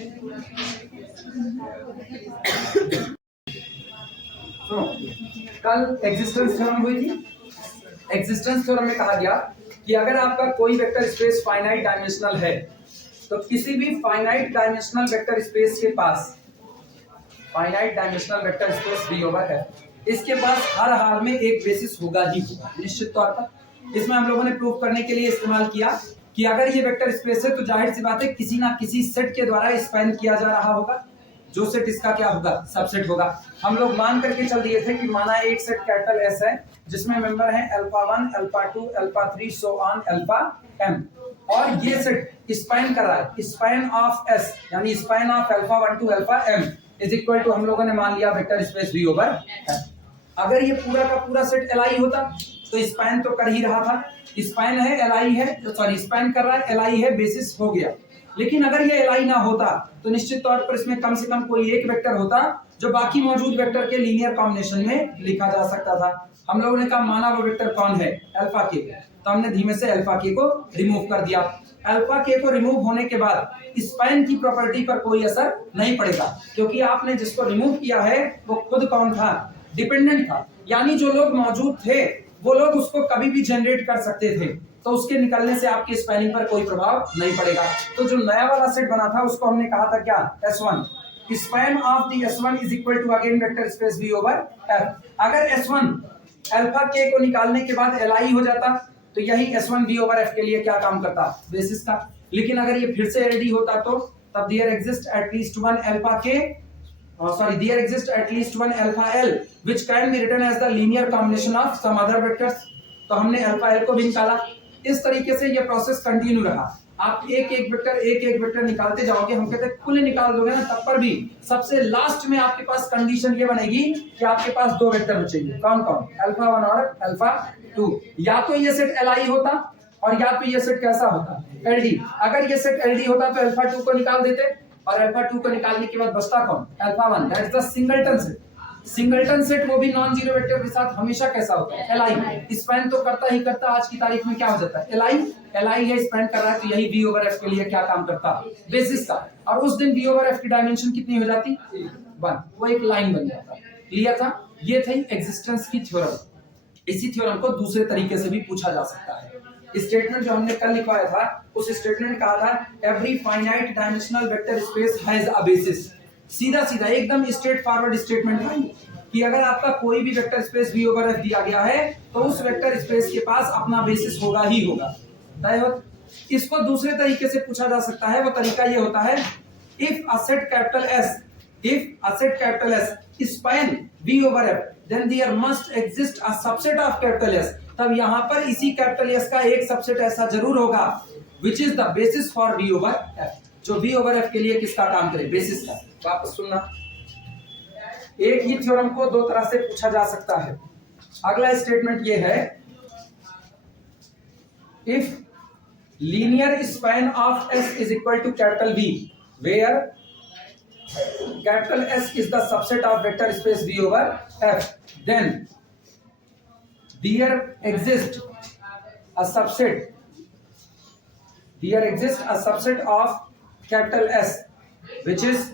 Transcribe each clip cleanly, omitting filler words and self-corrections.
सुनो, कल existence theorem हुई थी। एग्जिस्टेंस थ्योरम में कहा गया कि अगर आपका कोई वेक्टर स्पेस फाइनाइट डायमेंशनल है तो किसी भी फाइनाइट डायमेंशनल वेक्टर स्पेस के पास, finite dimensional vector space V over है, इसके पास हर हाल में एक बेसिस होगा ही होगा, निश्चित तौर पर। इसमें हम लोगों ने प्रूव करने के लिए इस्तेमाल किया कि अगर ये वेक्टर स्पेस है तो जाहिर सी बात है किसी ना किसी सेट के द्वारा स्पैन किया जा रहा होगा, जो सेट इसका क्या होगा, सबसेट होगा। हम लोग मान करके चल दिए थे कि माना एक सेट कैपिटल S है जिसमें मेंबर हैं alpha 1, alpha 2, alpha 3 so on alpha m, और ये सेट स्पैन कर रहा है स्पैन ऑफ S, यानी span of alpha 1 to alpha m is equal to हम लोगों ने मान लिया vector space V over f। अगर ये पूरा का पूरा सेट Li होता तो स्पैन तो कर ही रहा था, स्पैन है Li है, सॉरी स्पैन कर रहा है Li है, बेसिस हो गया। लेकिन अगर ये Li ना होता तो निश्चित तौर पर इसमें कम से कम कोई एक वेक्टर होता जो बाकी मौजूद वेक्टर के लीनियर कॉम्बिनेशन में लिखा जा सकता था। हम लोगों ने कहा माना वो वेक्टर कौन है, अल्फा के, तो हमने धीमे से अल्फा के को रिमूव कर दिया। अल्फा के को रिमूव होने के बाद स्पैन की प्रॉपर्टी पर कोई असर नहीं पड़ेगा, क्योंकि आपने जिसको रिमूव किया है वो खुद कौन था, डिपेंडेंट था, यानी जो लोग मौजूद थे वो लोग उसको कभी भी जनरेट कर सकते थे, तो उसके निकलने से आपके स्पेलिंग पर कोई प्रभाव नहीं पड़ेगा। तो जो नया वाला सेट बना था उसको हमने कहा था क्या, S1। Span of the S1 is equal to again vector space V over F। अगर S1 अल्फा के को निकालने के बाद Li हो जाता तो यही S1 V ओवर F के लिए क्या काम करता, बेसिस का। लेकिन अगर ये फिर से LD होता तो तब there exist at least one alpha के, there exists at least one alpha L which can be written as the linear combination of some other vectors। तो हमने अल्फा L को भी निकाला। इस तरीके से ये प्रोसेस कंटिन्यू रहा। आप एक एक वेक्टर निकालते जाओगे, हम कहते हैं कुल निकाल दोगे ना तब पर भी सबसे लास्ट में आपके पास कंडीशन ये बनेगी कि आपके पास दो वेक्टर बचेंगे। कौन कौन, अल्फा 1 और अल्फा 2। या तो ये सेट Li होता और या तो ये सेट कैसा होता, LD। अगर ये सेट LD होता तो अल्फा 2 को निकाल देते और अल्फा 2 को निकालने के बाद बचता कौन, alpha 1। That's the singleton set. Singleton set वो भी नॉन जीरो वेक्टर के साथ हमेशा कैसा होता है, Li। स्पैन तो करता ही करता, आज की तारीख में क्या हो जाता है, Li है, स्पैन कर रहा है, तो यही V ओवर F के लिए क्या काम करता, बेसिस का। और उस दिन V ओवर F की डायमेंशन कितनी हो जाती, 1, वो एक लाइन बन जाता। क्लियर था। ये थी एग्जिस्टेंस की थ्योरम। इसी थ्योरम को दूसरे तरीके से भी पूछा जा सकता है। स्टेटमेंट जो हमने कल लिखवाया था उस स्टेटमेंट कहा था every finite dimensional vector space has a basis. सीधा सीधा एकदम स्ट्रेट फॉरवर्ड स्टेटमेंट है कि अगर आपका कोई भी vector space V over F दिया गया है तो उस वेक्टर स्पेस के पास अपना बेसिस होगा ही होगा। तय हो। इसको दूसरे तरीके से पूछा जा सकता है, वो तरीका ये होता है if a set capital S span V over F then there must exist a subset of capital S। तब यहां पर इसी कैपिटल S का एक सबसेट ऐसा जरूर होगा which is the basis for V over F, जो V over F के लिए किसका काम करे, बेसिस का। वापस सुनना, एक ही थ्योरम को दो तरह से पूछा जा सकता है। अगला स्टेटमेंट ये है if linear span of S is equal to capital V where capital S is the subset of vector space V over F then there exists a subset of capital S which is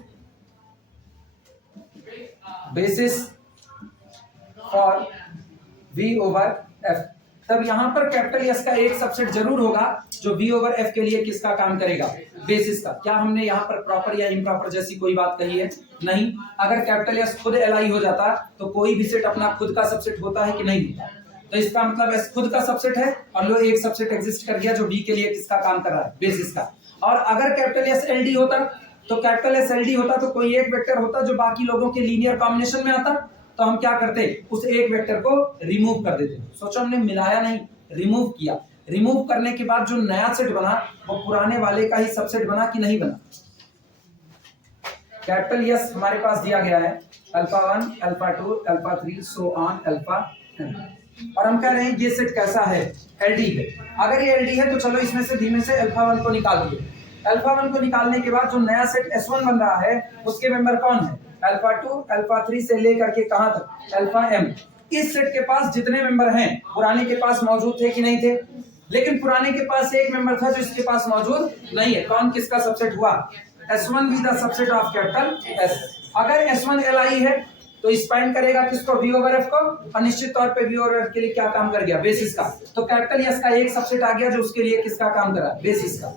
basis for V over F। तब यहां पर capital S का एक subset जरूर होगा जो V over F के लिए किसका काम करेगा, बेसिस का। क्या हमने यहाँ पर प्रॉपर या इम्प्रॉपर जैसी कोई बात कही है, नहीं। अगर कैपिटल S खुद Li हो जाता तो कोई भी सेट अपना खुद का सबसेट होता है कि नहीं होता। तो इसका मतलब S खुद का सबसेट है और लो एक सबसेट एग्जिस्ट कर गया जो V के लिए किसका काम कर रहा है, बेसिस का। और अगर कैपिटल S LD होता तो कैपिटल S LD होता तो कोई एक वेक्टर होता जो बाकी लोगों के लीनियर कॉम्बिनेशन में आता, तो हम क्या करते, उस एक वेक्टर को रिमूव कर देते। सोचो हमने मिलाया नहीं, रिमूव किया। रिमूव करने के बाद जो नया सेट बना वो पुराने वाले का ही सबसेट बना कि नहीं बना। कैपिटल S हमारे पास दिया गया है alpha 1, alpha 2, alpha 3 so on alpha n, और हम कह रहे हैं ये सेट कैसा है, LD है। अगर ये LD है तो चलो इसमें से धीमे से अल्फा 1 को निकाल दिए। अल्फा 1 को निकालने के बाद जो नया सेट S1 बन रहा है उसके मेंबर कौन है, अल्फा 2, अल्फा 3 से लेकर के कहां तक, अल्फा m। इस सेट के पास जितने मेंबर हैं पुराने के पास मौजूद थे कि नहीं थे, लेकिन पुराने के पास एक मेंबर था जो इसके पास मौजूद नहीं है। कौन किसका सबसेट हुआ, S1 be the subset of capital S। अगर S1 Li है तो स्पैन करेगा किसको, V ओवर F को, और निश्चित तौर पे V ओवर F के लिए क्या काम कर गया, बेसिस का। तो कैपिटल S का एक सबसेट आ गया जो उसके लिए किसका काम करा, बेसिस का।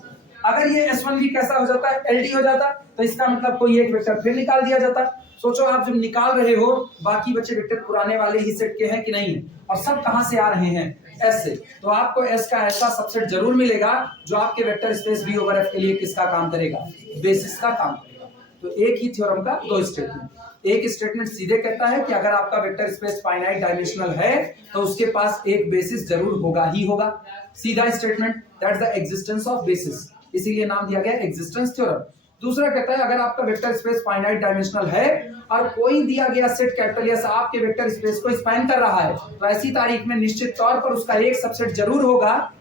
अगर ये S1 भी कैसा हो जाता है, LD हो जाता, तो इसका मतलब कोई एक वेक्टर फिर निकाल दिया जाता। सोचो आप जब निकाल रहे हो बाकी बचे वेक्टर पुराने वाले ही सेट के हैं कि नहीं है, और सब कहां से आ रहे हैं, S से। तो आपको S का ऐसा सबसेट जरूर मिलेगा जो आपके vector space V over F के लिए किसका काम करेगा, बेसिस का काम करेगा। तो एक ही थ्योरम का दो स्टेटमेंट। एक स्टेटमेंट सीधे कहता है कि अगर आपका वेक्टर स्पेस फाइनाइट डायमेंशनल है तो उसके पास एक बेसिस जरूर होगा ही होगा, सीधा statement, that's the existence of basis, इसीलिए नाम दिया गया एग्जिस्टेंस थ्योरम। दूसरा कहता है अगर आपका वेक्टर स्पेस फाइनाइट डायमेंशनल है और कोई दिया गया सेट कैपिटल S आपके वेक्टर स्पेस को स्पैन कर रहा है, तो ऐसी तारीख में निश्चित तौर पर उसका एक सबसेट जरूर होगा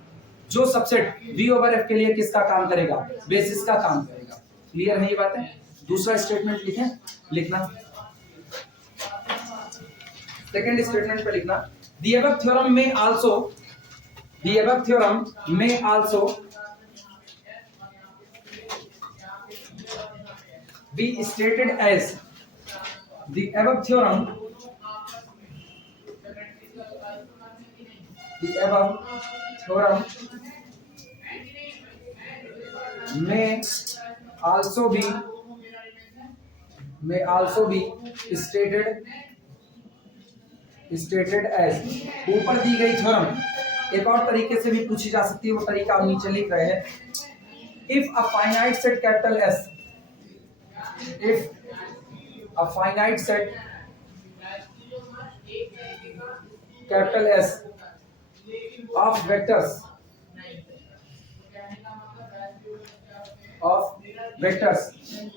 जो सबसेट V ओवर F के लिए किसका काम करेगा, बेसिस का काम करेगा। क्लियर है ये बातें। दूसरा स्टेटमेंट लिखना सेकेंड स्टेटमेंट पे लिखना, the above theorem may also be stated as the above theorem may also be stated as, ऊपर दी गई थ्योरम एक और तरीके से भी पूछी जा सकती है, वो तरीका हम नीचे लिख रहे हैं। If a finite set capital S, if a finite set capital S of vectors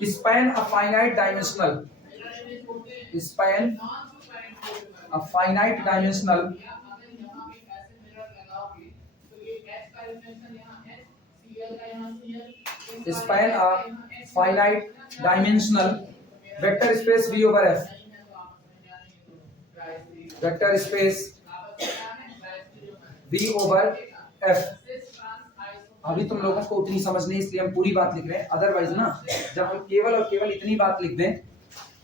span a finite dimensional span a finite dimensional vector space V over F, vector space V over F। अभी तुम लोगों को उतनी समझ नहीं इसलिए हम पूरी बात लिख रहे हैं, अदरवाइज ना जब हम केवल और केवल इतनी बात लिख दें,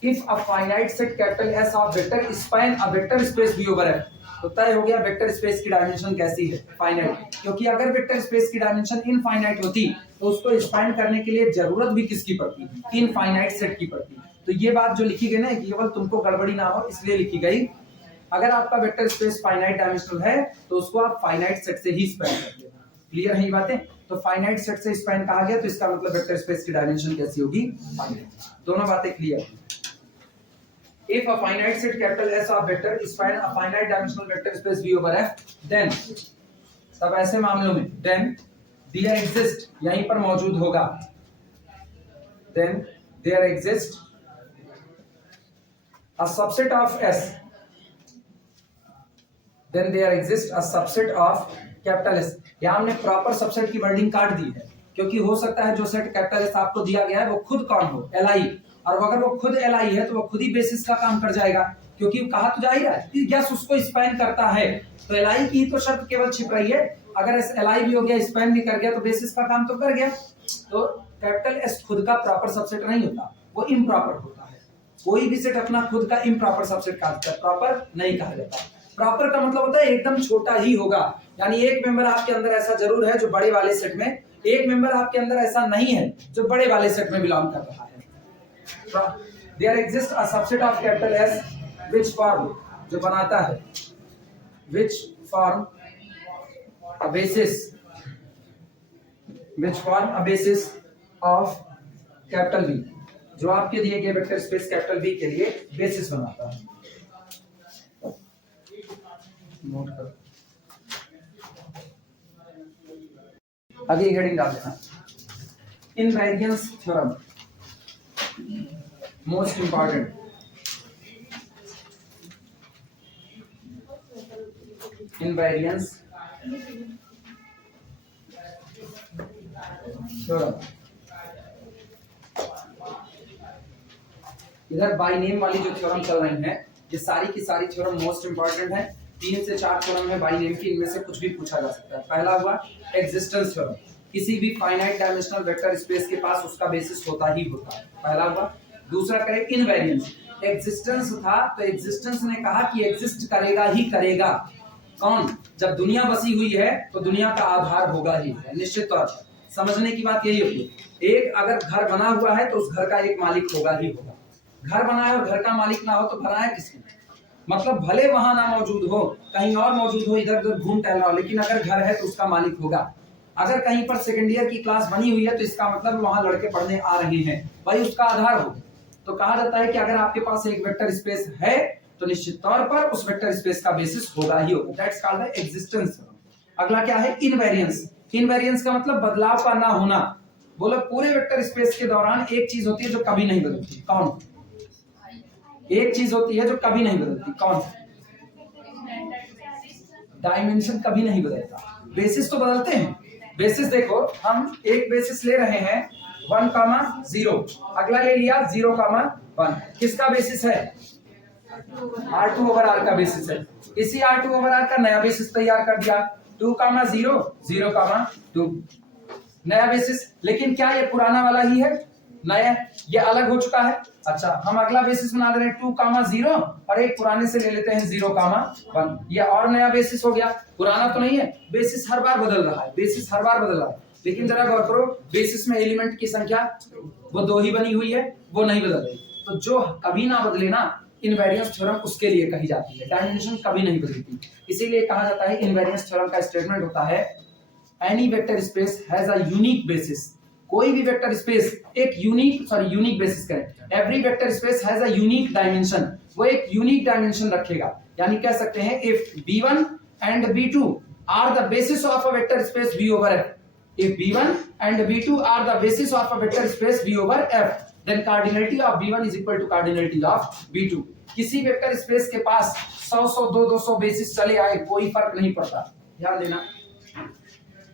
if a finite set capital S of vector span a vector space V over F, तो तय हो गया वेक्टर स्पेस की डायमेंशन कैसी है, फाइनाइट। क्योंकि अगर वेक्टर स्पेस की डायमेंशन इनफाइनाइट होती तो उसको स्पैन करने के लिए जरूरत भी किसकी पड़ती, इनफाइनाइट सेट की पड़ती। तो ये बात जो लिखी गई ना केवल तुमको गड़बड़ी ना हो इसलिए लिखी गई। अगर आपका वेक्टर स्पेस फाइनाइट डायमेंशनल है तो उसको आप फाइनाइट सेट से ही स्पैन करते हो। क्लियर है ये बातें। तो फाइनाइट सेट से स्पैन कहा गया तो इसका मतलब वेक्टर स्पेस की डायमेंशन कैसी होगी, फाइनाइट। दोनों बातें clear. If a finite set capital S of vector span a finite dimensional vector space V over F, then तब ऐसे मामलों में then there exist यहीं पर मौजूद होगा, then there exist a subset of S, then there exists a subset of capital S। यहाँ हमने प्रॉपर सबसेट की वर्डिंग काट दी है क्योंकि हो सकता है जो सेट कैपिटल S आपको दिया गया है वो खुद कौन हो, Li, और अगर वो खुद Li है तो वो खुद ही बेसिस का काम कर जाएगा, क्योंकि कहा तो जा ही रहा है कि गैस उसको स्पैन करता है, तो Li की तो शर्त केवल छिप रही है। अगर Li भी हो गया, स्पैन भी कर गया तो बेसिस का काम तो कर गया। तो कैपिटल S खुद का प्रॉपर सबसेट नहीं होता, वो इम्प्रॉपर होता है। कोई भी सेट अपना खुद का इम्प्रॉपर सबसेट कहता है, प्रॉपर नहीं कहा जाता। प्रॉपर का मतलब होता है एकदम छोटा ही होगा, यानी एक मेंबर आपके अंदर ऐसा जरूर है जो बड़े वाले सेट में, एक मेंबर आपके अंदर ऐसा नहीं है जो बड़े वाले सेट में बिलोंग कर रहा है। There exists a subset of capital S which form, जो बनाता है, which form a basis of capital V, जो आपके दिए गए वेक्टर स्पेस कैपिटल V के लिए बेसिस बनाता है। नोट करो, अगली हेडिंग डाल देना, invariance theorem, most important. Invariance theorem, इधर बाय नेम वाली जो थ्योरम चल रही है ये सारी की सारी थ्योरम मोस्ट इंपॉर्टेंट है। 3 से 4 थ्योरम है बाय नेम की, इनमें से कुछ भी पूछा जा सकता है। पहला हुआ एग्जिस्टेंस थ्योरम, किसी भी फाइनाइट डायमेंशनल वेक्टर स्पेस के पास उसका बेसिस होता ही होता है, पहला हुआ। दूसरा करें इनवेरियंस, एग्जिस्टेंस था तो एग्जिस्टेंस ने कहा कि एग्जिस्ट करेगा ही करेगा। कौन? जब दुनिया बसी हुई है तो दुनिया का आधार होगा ही, निश्चित तौर पर। समझने की बात यही होती है, एक अगर घर बना हुआ है तो उस घर का एक मालिक होगा ही होगा। घर बना है और घर का मालिक ना हो तो बनाया किसने? मतलब भले वहां ना मौजूद हो, कहीं और मौजूद हो, इधर उधर घूम टहल रहा हो, लेकिन अगर घर है तो उसका मालिक होगा। अगर कहीं पर सेकेंड ईयर की क्लास बनी हुई है तो इसका मतलब वहां लड़के पढ़ने आ रहे हैं, भाई उसका आधार होगा। तो कहा जाता है कि अगर आपके पास एक वेक्टर स्पेस है तो निश्चित तौर पर उस वेक्टर स्पेस का बेसिस होगा ही होगा। That's called the existence theorem. अगला क्या है? इनवेरियंस। इनवेरियंस का मतलब बदलाव का ना होना। बोलो पूरे वेक्टर स्पेस के दौरान एक चीज होती है जो कभी नहीं बदलती, कौन? एक चीज होती है जो कभी नहीं बदलती, कौन? डायमेंशन कभी नहीं बदलता। बेसिस तो बदलते हैं। बेसिस देखो, हम एक बेसिस ले रहे हैं 1,0, अगला ले लिया 0,1। किसका बेसिस है? R2/R का बेसिस है। इसी R2/R का नया बेसिस तैयार कर दिया, 2,0, 0,2 नया बेसिस। लेकिन क्या ये पुराना वाला ही है? नया, ये अलग हो चुका है। अच्छा, हम अगला बेसिस बना दे रहे हैं 2,0 और एक पुराने से ले लेते हैं 0,1। ये और नया बेसिस हो गया, पुराना तो नहीं है। बेसिस हर बार बदल रहा है, बेसिस हर बार बदल रहा है। लेकिन जरा गौर करो, बेसिस में एलिमेंट की संख्या वो 2 ही बनी हुई है, वो नहीं बदल रही। तो जो कभी ना बदले ना, इनवेरियंस थ्योरम उसके लिए कही जाती है। डायमेंशन कभी नहीं बदलती, इसीलिए कहा जाता है इनवेरियंस थ्योरम का स्टेटमेंट होता है any vector space has a unique basis. कोई भी वेक्टर स्पेस एक यूनिक बेसिस करें। Every vector space has a unique dimension, वो एक यूनिक डायमेंशन रखेगा। यानी कह सकते हैं if B1 and B2 are the basis of a vector space V over F, if B1 and B2 are the basis of a vector space V over F, then cardinality of B1 is equal to cardinality of B2। किसी vector space के पास 100, 200 basis चले आए, कोई फर्क नहीं पड़ता। ध्यान देना,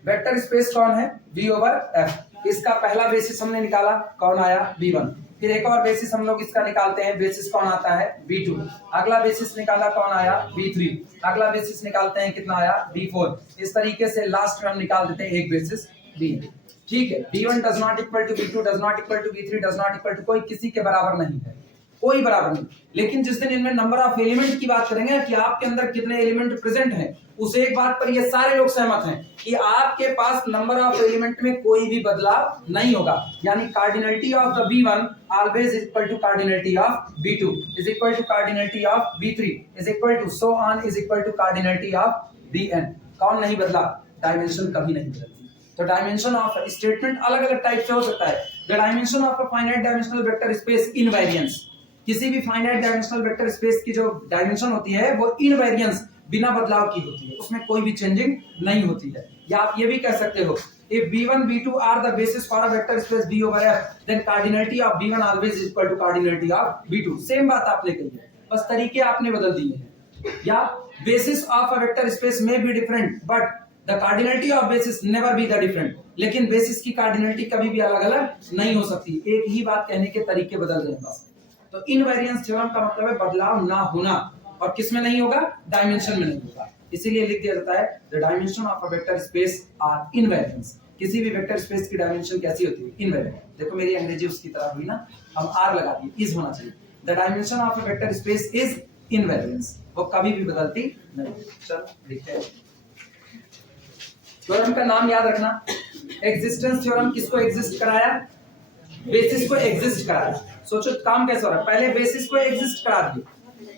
वेक्टर स्पेस कौन है? V over F। इसका पहला बेसिस हमने निकाला, कौन आया? B1। फिर एक और बेसिस हम लोग इसका निकालते हैं, बेसिस कौन आता है? B2। अगला बेसिस निकाला, कौन आया? B3। अगला बेसिस निकालते हैं, कितना आया? B4। इस तरीके से लास्ट में हम निकाल देते हैं एक बेसिस B। ठीक है, B1 does not equal to B2 does not equal to B3 does not equal to, कोई किसी के बराबर नहीं है, कोई बराबर नहीं। लेकिन जिस दिन इनमें नंबर ऑफ एलिमेंट की बात करेंगे कि आपके अंदर कितने एलिमेंट प्रेजेंट हैं, उस एक बात पर ये सारे लोग सहमत हैं कि आपके पास नंबर ऑफ एलिमेंट में कोई भी बदलाव नहीं होगा। यानी cardinality of the B1 always equal to cardinality of B2 is equal to cardinality of B3 is equal to so on is equal to cardinality of Bn। कौन नहीं बदला? डायमेंशन कभी नहीं बदलती। तो डायमेंशन ऑफ स्टेटमेंट अलग अलग type से हो सकता है। The dimension of a finite dimensional vector space invariance, किसी भी फाइनाइट डायमेंशनल वेक्टर स्पेस की जो डायमेंशन होती है वो इनवेरियंस, बिना बदलाव की होती है, उसमें कोई भी चेंजिंग नहीं होती है। या आप ये भी कह सकते हो if B1 B2 are the basis for a vector space V over F, then cardinality of B1 always is equal to cardinality of B2। Same बात आपने कही है, बस तरीके आपने बदल दिए हैं। या basis of a vector space may be different but the cardinality of basis never be the different। लेकिन बेसिस की कार्डिनलिटी कभी भी अलग अलग नहीं हो सकती, एक ही बात कहने के तरीके बदल रहे हैं बस। तो इनवेरियंस थ्योरम का मतलब है बदलाव ना होना, और किस में नहीं होगा? डायमेंशन में नहीं होगा। इसीलिए लिख दिया जाता है the dimension of a vector space are invariance. किसी भी वेक्टर स्पेस की डायमेंशन कैसी होती है? इनवेरियंट। देखो मेरी अंग्रेजी उसकी तरह हुई ना, हम आर लगा दिए, इज होना चाहिए। The dimension of a vector space is invariance, वो कभी भी बदलती नहीं। चलो लिखते हैं, थ्योरम का नाम याद रखना। एग्जिस्टेंस थ्योरम किसको एग्जिस्ट कराया? बेसिस को एग्जिस्ट कराया। सोचो काम कैसे हो रहा है, पहले बेसिस को एग्जिस्ट करा दिए,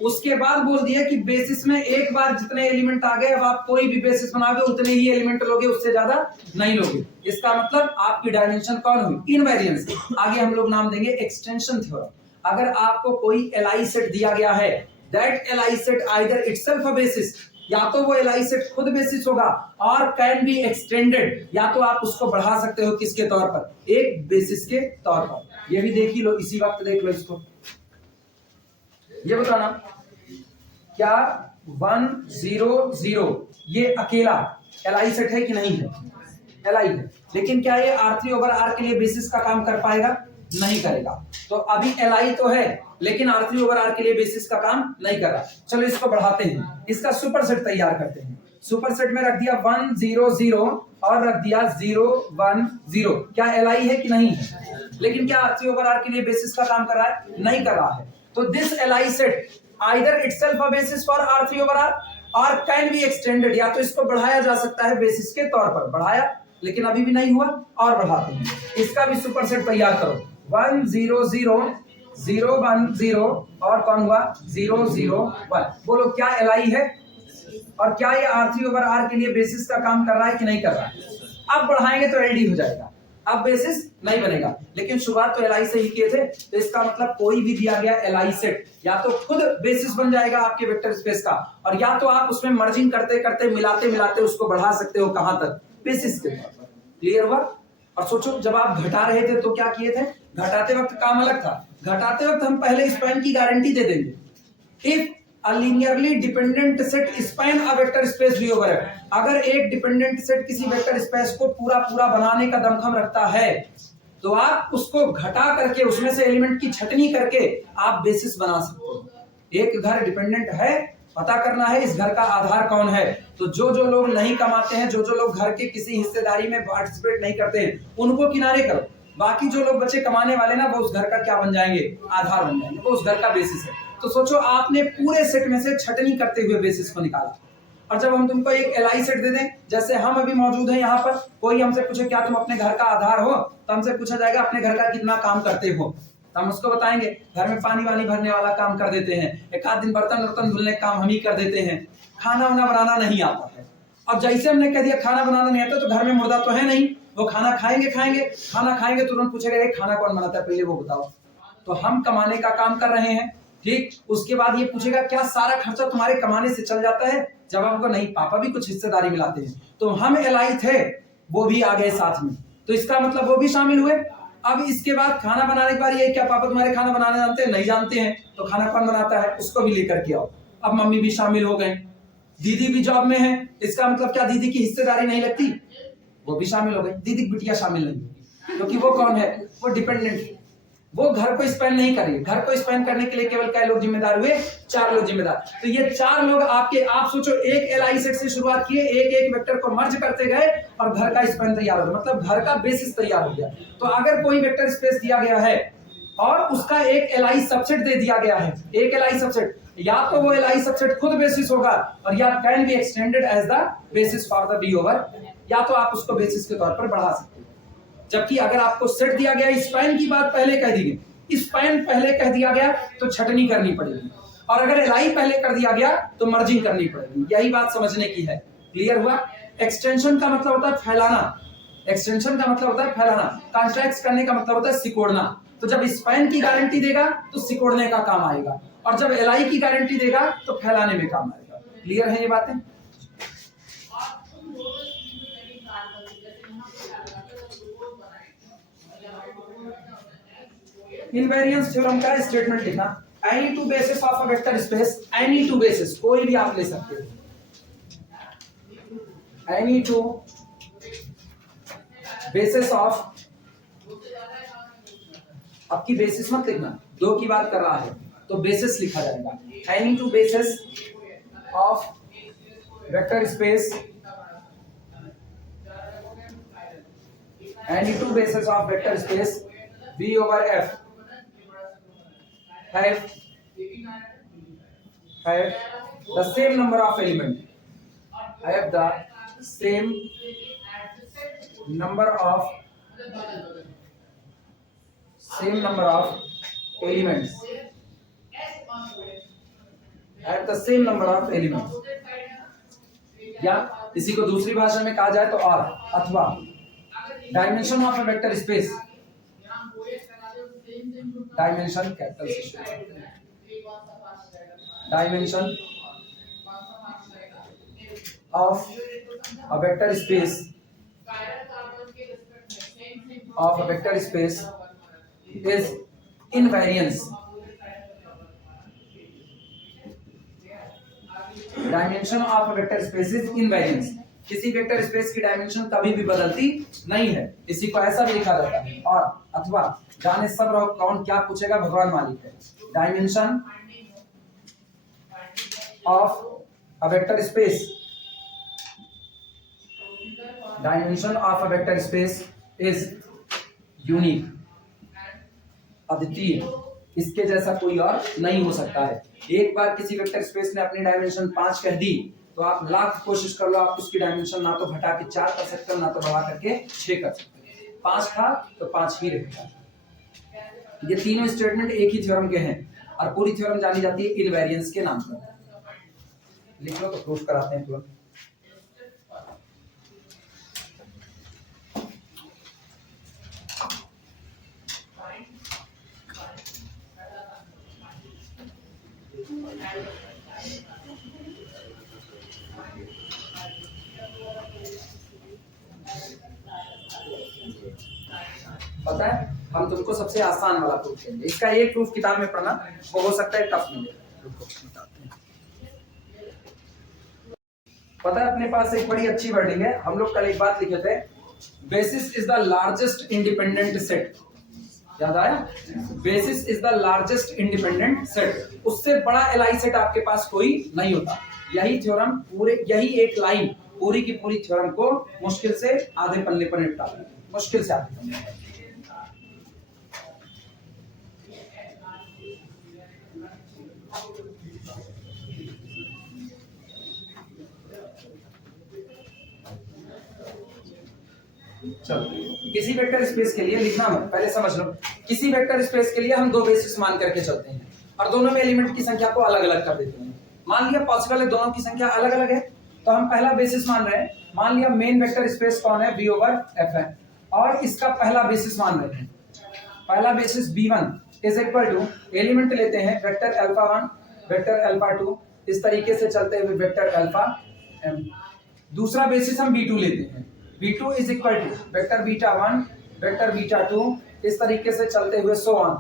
उसके बाद बोल दिया कि बेसिस में एक बार जितने एलिमेंट आ गए, अब आप कोई भी बेसिस बनाओगे उतने ही एलिमेंट लोगे, उससे ज्यादा नहीं लोगे। इसका मतलब आपकी डायमेंशन कौन हुई? इनवेरियंस। आगे हम लोग नाम देंगे एक्सटेंशन थ्योरम। अगर आपको कोई एलआई सेट दिया गया है, that LI set either itself a basis, या तो वो एलआई सेट खुद बेसिस होगा, और कैन बी एक्सटेंडेड, या तो आप उसको बढ़ा सकते हो किसके तौर पर? एक बेसिस के तौर पर। ये भी देख ही लो, इसी वक्त देख लो इसको। ये बताना क्या 1 0 0 ये अकेला एलआई सेट है कि नहीं है? एलआई है। लेकिन क्या ये R3 ओवर R के लिए बेसिस का काम कर पाएगा? नहीं करेगा। तो अभी एलआई तो है लेकिन R3 ओवर R के लिए बेसिस का काम नहीं कर रहा। चलो इसको बढ़ाते हैं, इसका सुपर सेट तैयार करते हैं। सुपरसेट में रख दिया 1 0 0 और रख दिया 0 1 0। क्या LI है कि नहीं है? लेकिन क्या R3 over R के लिए बेसिस का काम कर रहा है? नहीं कर रहा है। तो this LI set either itself a basis for R3 over R और कैन बी एक्सटेंडेड, या तो इसको बढ़ाया जा सकता है बेसिस के तौर पर। बढ़ाया, लेकिन अभी भी नहीं हुआ, और बढ़ाते हैं। इसका भी सुपरसेट तैयार करो। 1 0 0 0 1 0 और कौन हुआ? 0 0 1। बोलो क्या LI है और क्या ये R3 over R के लिए बेसिस का काम कर रहा है कि नहीं कर रहा है? अब बढ़ाएंगे तो LD हो जाएगा, अब बेसिस नहीं बनेगा। लेकिन शुरुआत तो LI से ही किए थे, तो इसका मतलब कोई भी दिया गया LI सेट या तो खुद बेसिस बन जाएगा आपके वेक्टर स्पेस का, और या तो आप उसमें मर्जिंग करते करते मिलाते मिलाते उसको बढ़ा सकते हो। कहां तक? बेसिस के तौर पर। क्लियर हुआ? और सोचो जब आप घटा रहे थे तो क्या किए थे? घटाते वक्त काम अलग था। घटाते वक्त हम पहले स्पैन की गारंटी दे देंगे। If a linearly dependent set span a vector space V over F, अगर एक डिपेंडेंट सेट किसी वेक्टर स्पेस को पूरा पूरा बनाने का दमखम रखता है तो आप उसको घटा करके उसमें से एलिमेंट की छटनी करके आप बेसिस बना सकते हो। एक घर डिपेंडेंट है, पता करना है इस घर का आधार कौन है। तो जो जो लोग नहीं कमाते हैं, जो जो लोग घर के किसी हिस्सेदारी में पार्टिसिपेट नहीं करते हैं, उनको किनारे करो। बाकी जो लोग बच्चे कमाने वाले ना, वो उस घर का क्या बन जाएंगे? आधार बन जाएंगे, वो उस घर का बेसिस है। तो सोचो आपने पूरे सेट में से छटनी करते हुए बेसिस को निकाला, और जब हम तुमको एक LI सेट दे दें, जैसे हम अभी मौजूद हैं यहाँ पर, कोई हमसे पूछे क्या तुम अपने घर का आधार हो, तो हमसे पूछा जाएगा अपने घर का कितना काम करते हो, तो हम उसको बताएंगे घर में पानी वानी भरने वाला काम कर देते हैं, एक आध दिन बर्तन वर्तन धुलने का काम हम ही कर देते हैं, खाना वाना बनाना नहीं आता है। अब जैसे हमने कह दिया खाना बनाना नहीं आता, तो घर में मुर्दा तो है नहीं, वो खाना खाएंगे खाना खाएंगे तुरंत पूछेगा खाना कौन बनाता है, पहले वो बताओ। तो हम कमाने का काम कर रहे हैं, ठीक। उसके बाद ये पूछेगा क्या सारा खर्चा तुम्हारे कमाने से चल जाता है? जवाब को नहीं, पापा भी कुछ हिस्सेदारी मिलाते हैं। तो हम LI थे, वो भी आ गए साथ में, तो इसका मतलब वो भी शामिल हुए। अब इसके बाद खाना बनाने के बाद ये क्या पापा तुम्हारे खाना बनाना जानते हैं? नहीं जानते हैं, तो खाना कौन बनाता है? उसको भी लेकर के आओ। अब मम्मी भी शामिल हो गए, दीदी भी जॉब में है, इसका मतलब क्या दीदी की हिस्सेदारी नहीं लगती? वो भी शामिल हो गई। दीदी की बिटिया शामिल नहीं, क्योंकि वो कौन है? वो डिपेंडेंट, वो घर को स्पेन नहीं करेगी। घर को स्पेन करने के लिए केवल क्या लोग जिम्मेदार हुए? 4 लोग जिम्मेदार। तो ये 4 लोग आपके, आप सोचो एक LI सेट से शुरुआत किए, एक एक वेक्टर को मर्ज करते गए और घर का स्पेन तैयार हो गया, मतलब घर का बेसिस तैयार हो गया। तो अगर कोई वेक्टर स्पेस दिया गया है और उसका एक LI सबसेट दे दिया गया है, एक LI सबसेट, या तो वो LI सबसेट खुद बेसिस होगा और या can be extended as the basis for the V over, या तो आप उसको बेसिस के तौर पर बढ़ा सकते हैं। जबकि अगर आपको सेट दिया गया, स्पैन की बात पहले कह दी गई, स्पैन पहले कह दिया गया तो छटनी करनी पड़ेगी, और अगर LI पहले कर दिया गया तो मर्जिंग करनी पड़ेगी। यही बात समझने की है। क्लियर हुआ? एक्सटेंशन का मतलब होता है फैलाना, एक्सटेंशन का मतलब होता है फैलाना, कॉन्ट्रैक्ट करने का मतलब होता है सिकोड़ना। तो जब स्पैन की गारंटी देगा तो सिकोड़ने का काम आएगा, और जब LI की गारंटी देगा तो फैलाने में काम आएगा। क्लियर है ये बातें? इनवेरिएंस थ्योरम का स्टेटमेंट लिखना, any two basis of a vector space, any two basis कोई भी आप ले सकते हो, एनी टू बेसिस ऑफ, आपकी बेसिस मत लिखना, 2 की बात कर रहा है तो बेसिस लिखा जाएगा। Any two basis of vector space, any two basis of vector space V over F have the same number of element, have the same number of elements, have the same number of elements, या इसी को दूसरी भाषा में कहा जाए तो और अथवा dimension of a vector space, dimension capital से, dimension of a vector space, of a vector space is invariance, dimension of a vector space is invariance. किसी वेक्टर स्पेस की डायमेंशन कभी भी बदलती नहीं है, इसी को ऐसा भी लिखा जाता है। और अथवा जाने सब रहो कौन क्या पूछेगा, भगवान मालिक है। Dimension of a vector space dimension of a vector space is unique, अद्वितीय, इसके जैसा कोई और नहीं हो सकता है। एक बार किसी वेक्टर स्पेस ने अपनी डायमेंशन 5 कह दी तो आप लाख कोशिश कर लो, आप उसकी डायमेंशन ना तो घटा के 4 कर सकते हो, ना तो बढ़ा करके 6 कर सकते हो। 5 था तो 5 ही रहेगा। ये तीनों स्टेटमेंट एक ही थ्योरम के हैं और पूरी थ्योरम जानी जाती है इनवेरिएंस के नाम पर। लिख लो तो प्रूफ कराते हैं तुरंत। पता है हम तुमको सबसे आसान वाला प्रूफ देंगे। इसका एक प्रूफ किताब में पढ़ना, वो हो सकता है टफ मिले। पता है अपने पास एक बड़ी अच्छी वर्डिंग है, हम लोग कल एक बात लिखे थे, basis is the largest independent set. याद आया? Basis is the largest independent set. उससे बड़ा एलआई सेट आपके पास कोई नहीं होता। यही थ्योरम पूरे, यही एक लाइन पूरी की पूरी थ्योरम को मुश्किल से आधे पन्ने पर निपटा, मुश्किल से आधे पन्ने पर। चलो किसी वेक्टर स्पेस के लिए लिखना मत, पहले समझ लो। किसी वेक्टर स्पेस के लिए हम दो बेसिस मान करके चलते हैं और दोनों में एलिमेंट की संख्या को अलग अलग कर देते हैं। मान लिया पॉसिबल है दोनों की संख्या अलग अलग है, तो हम पहला बेसिस मान रहे हैं। मान लिया मेन वेक्टर स्पेस कौन है? V ओवर F है, और इसका पहला बेसिस मान रहे हैं। पहला basis B1 is equal to, element लेते हैं वेक्टर अल्फा 1, वेक्टर अल्फा 2, इस तरीके से चलते हुए वेक्टर अल्फा m। दूसरा बेसिस हम B2 लेते हैं, B2 is equal to vector beta 1, vector beta 2, इस तरीके से चलते हुए सो ऑन।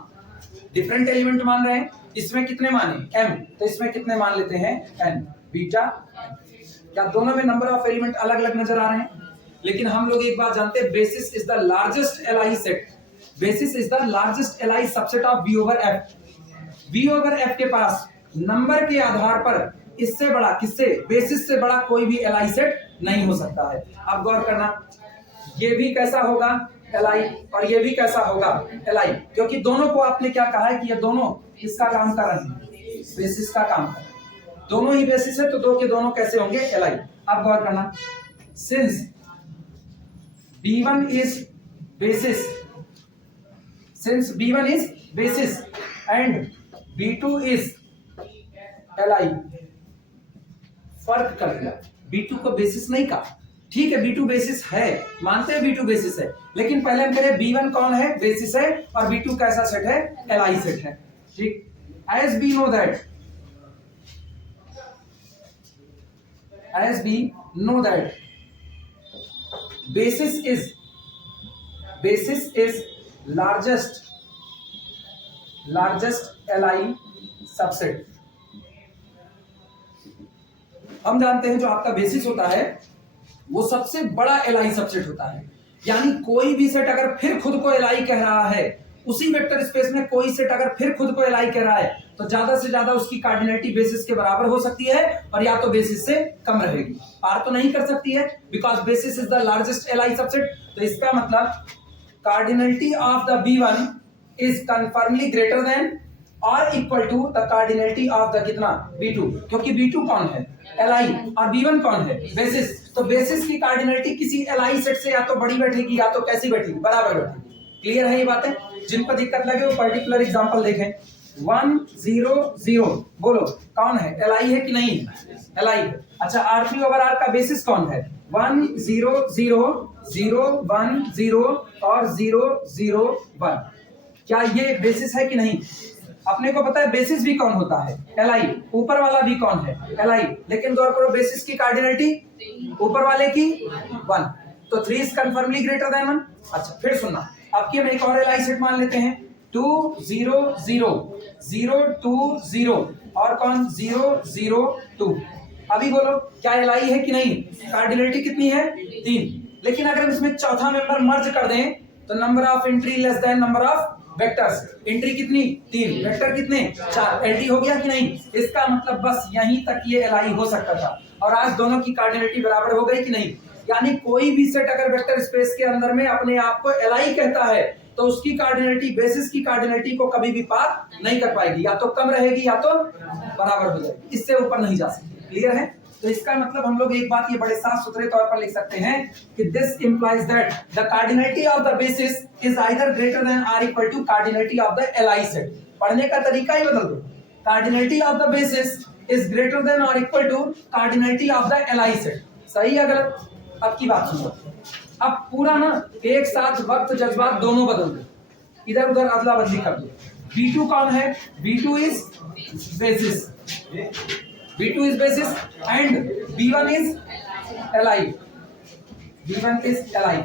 डिफरेंट एलिमेंट मान रहे हैं, इसमें कितने माने? m, तो इसमें कितने मान लेते हैं? n, beta. क्या दोनों में नंबर ऑफ एलिमेंट अलग अलग नजर आ रहे हैं? लेकिन हम लोग एक बात जानते हैं, basis is the largest LI set, basis is the largest LI subset of V over F। V over F के पास नंबर के आधार पर इससे बड़ा, किससे? बेसिस से बड़ा कोई भी एलआई सेट नहीं हो सकता है। अब गौर करना, ये भी कैसा होगा? एलआई, और ये भी कैसा होगा? एलआई, क्योंकि दोनों को आपने क्या कहा है कि ये दोनों किसका काम कर रहे हैं? बेसिस का काम कर रहे हैं। दोनों ही बेसिस है तो दो के दोनों कैसे होंगे? एलआई। अब गौर करना, since B1 is basis, since B1 is basis and B2 is LI, फर्क कर दिया, B2 को बेसिस नहीं कहा। ठीक है B2 बेसिस है, मानते हैं B2 बेसिस है, लेकिन पहले हम करें B1 कौन है? बेसिस है, और B2 कैसा सेट है? एलआई सेट है। ठीक, as we know that basis is largest Li subset. हम जानते हैं जो आपका बेसिस होता है वो सबसे बड़ा एलआई सबसेट होता है। यानी कोई भी सेट अगर फिर खुद को एलआई कह रहा है, उसी वेक्टर स्पेस में कोई सेट अगर फिर खुद को एलआई कह रहा है, तो ज्यादा से ज्यादा उसकी कार्डिनलिटी बेसिस के बराबर हो सकती है, और या तो बेसिस से कम रहेगी, पार तो नहीं कर सकती है, because basis is the largest LI subset. तो इसका मतलब cardinality of the B1 is confirmly greater than और equal to the cardinality of the कितना? B2, क्योंकि B2 कौन है? एलआई, और B1 कौन है? बेसिस। तो बेसिस की कार्डिनलिटी किसी एलआई सेट से या तो बड़ी बैठेगी या तो कैसी बैठेगी? बराबर बैठेगी। क्लियर है ये बातें? जिन पर दिक्कत लगे वो पर्टिकुलर एग्जांपल देखें। 1 0 0, बोलो कौन है? एलआई है कि नहीं? एलआई है। अच्छा, R3 ओवर R का बेसिस कौन है? 1 0 0 0 1 0 और 0 0 1। क्या ये बेसिस है कि नहीं? अपने को पता है बेसिस भी कौन होता है? एलआई। ऊपर वाला भी कौन है? एलआई। लेकिन गौर करो, बेसिस की कार्डिनलिटी ऊपर वाले की 1, तो 3 इज कन्फर्मली ग्रेटर देन 1। अच्छा, फिर सुनना, अब की हम एक और एलआई सेट मान लेते हैं, 2 0 0 0 2 0 और कौन? 0 0 2। अभी बोलो क्या एलआई है कि नहीं? कार्डिनलिटी कितनी है? 3। लेकिन अगर हम इसमें चौथा मेंबर मर्ज कर दें तो number of entry less than number of vectors. Entry कितनी? 3, वेक्टर कितने? 4। एलटी हो गया कि नहीं? इसका मतलब बस यहीं तक ये एलआई हो सकता था, और आज दोनों की कार्डिनलिटी बराबर हो गई कि नहीं? यानी कोई भी सेट अगर वेक्टर स्पेस के अंदर में अपने आप को एलाई कहता है तो उसकी कार्डिनलिटी बेसिस की कार्डिनलिटी को कभी भी पार नहीं कर पाएगी, या तो कम रहेगी या तो बराबर हो जाएगी, इससे ऊपर नहीं जा सकती। क्लियर है? तो इसका मतलब हम लोग एक बात ये बड़े साफ सुथरे तौर पर लिख सकते हैं कि this implies that the cardinality of the basis is either greater than or equal to cardinality of the LI set. पढ़ने का तरीका ही बदल दो, cardinality of the basis is greater than और equal to cardinality of the LI set. सही है गलत? अब की बात सुनो, अब पूरा ना एक साथ वक्त जज्बात दोनों बदल दो, इधर उधर अदला बदली कर दो। B2 कौन है? B2 is basis, B2 is basis and B1 is Li, B1 is Li।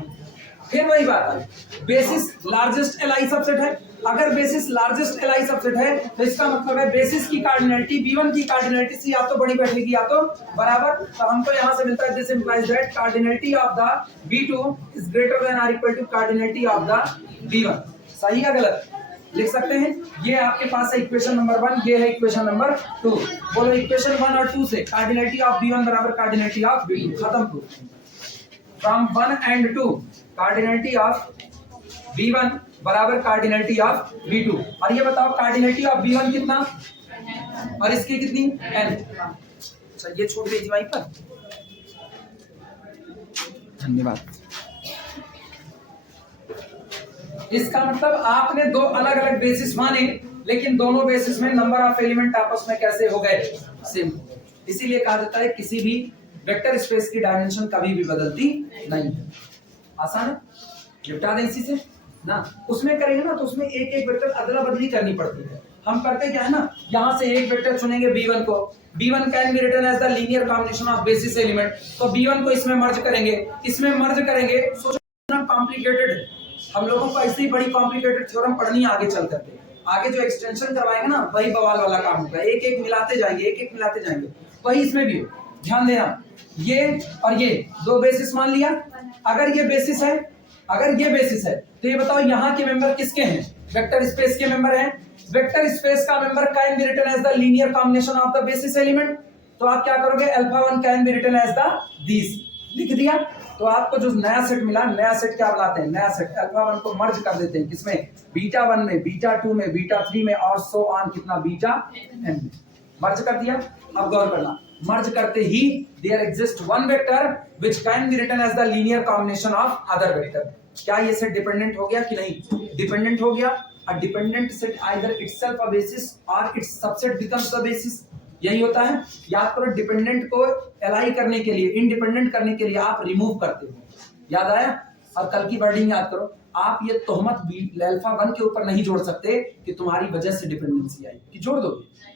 फिर वही बात है, बेसिस लार्जेस्ट Li सबसेट है। अगर बेसिस लार्जेस्ट Li सबसेट है तो इसका मतलब है बेसिस की कार्डिनलिटी B1 की कार्डिनलिटी से या तो बड़ी बैठेगी या तो बराबर। तो हमको यहाँ से मिलता है this implies that cardinality of the B2 is greater than or equal to cardinality of the B1। सही है गलत? लिख सकते हैं। ये आपके पास है इक्वेशन नंबर 1, ये है इक्वेशन नंबर 2। बोलो इक्वेशन 1 और 2 से कार्डिनलिटी ऑफ B1 बराबर कार्डिनलिटी ऑफ B2, खत्म proof. From 1 and 2 cardinality of B1 बराबर कार्डिनलिटी ऑफ B2। और ये बताओ कार्डिनलिटी ऑफ B1 कितना और इसकी कितनी? n। अच्छा ये छोड़ दीजिए वहीं पर, धन्यवाद। इसका मतलब आपने दो अलग अलग बेसिस माने, लेकिन दोनों बेसिस में नंबर ऑफ एलिमेंट आपस में कैसे हो गए? सेम। इसीलिए कहा जाता है किसी भी वेक्टर स्पेस की डायमेंशन कभी भी बदलती नहीं है। आसान है, निपटा दें इसी से ना। उसमें करेंगे ना तो उसमें एक एक वेक्टर अदला बदली करनी पड़ती है। हम करते क्या है ना, यहाँ से एक वेक्टर चुनेंगे B1 को, B1 can be written as the linear combination of basis element, तो B1 को इसमें मर्ज करेंगे, इसमें मर्ज करेंगे। सोचना कॉम्प्लिकेटेड है, हम लोगों को ऐसी बड़ी कॉम्प्लिकेटेड थ्योरम पढ़नी है आगे चल करके। आगे जो एक्सटेंशन करवाएंगे ना वही बवाल वाला काम होगा, एक एक मिलाते जाएंगे, एक एक मिलाते जाएंगे। वही इसमें भी ध्यान देना, ये और ये दो बेसिस मान लिया। अगर ये बेसिस है, अगर ये बेसिस है तो ये बताओ यहाँ के मेंबर किसके हैं? वेक्टर स्पेस के मेंबर हैं। वेक्टर स्पेस का member can be written as the linear combination of the basis element. तो आप क्या करोगे? Alpha 1 can be written as the this, लिख दिया। तो आपको जो नया सेट मिला, नया सेट क्या बनाते हैं? नया सेट अल्फा 1 को मर्ज कर देते हैं किसमें? बीटा 1 में, बीटा 2 में, बीटा 3 में और सो ऑन कितना? बीटा n में। मर्ज कर दिया। अब गौर करना, मर्ज करते ही there exist one vector which can be written as the linear combination of other vector. क्या ये सेट डिपेंडेंट हो गया कि नहीं? डिपेंडेंट हो गया। A dependent set either itself a basis और its subset becomes the basis. यही होता है। याद करो, डिपेंडेंट को एलाई करने के लिए, इंडिपेंडेंट करने के लिए आप रिमूव करते हो। याद आया? और कल की वर्डिंग याद करो, आप ये तोहमत अल्फा 1 के ऊपर नहीं जोड़ सकते कि तुम्हारी वजह से डिपेंडेंसी आई, कि जोड़ दोगे?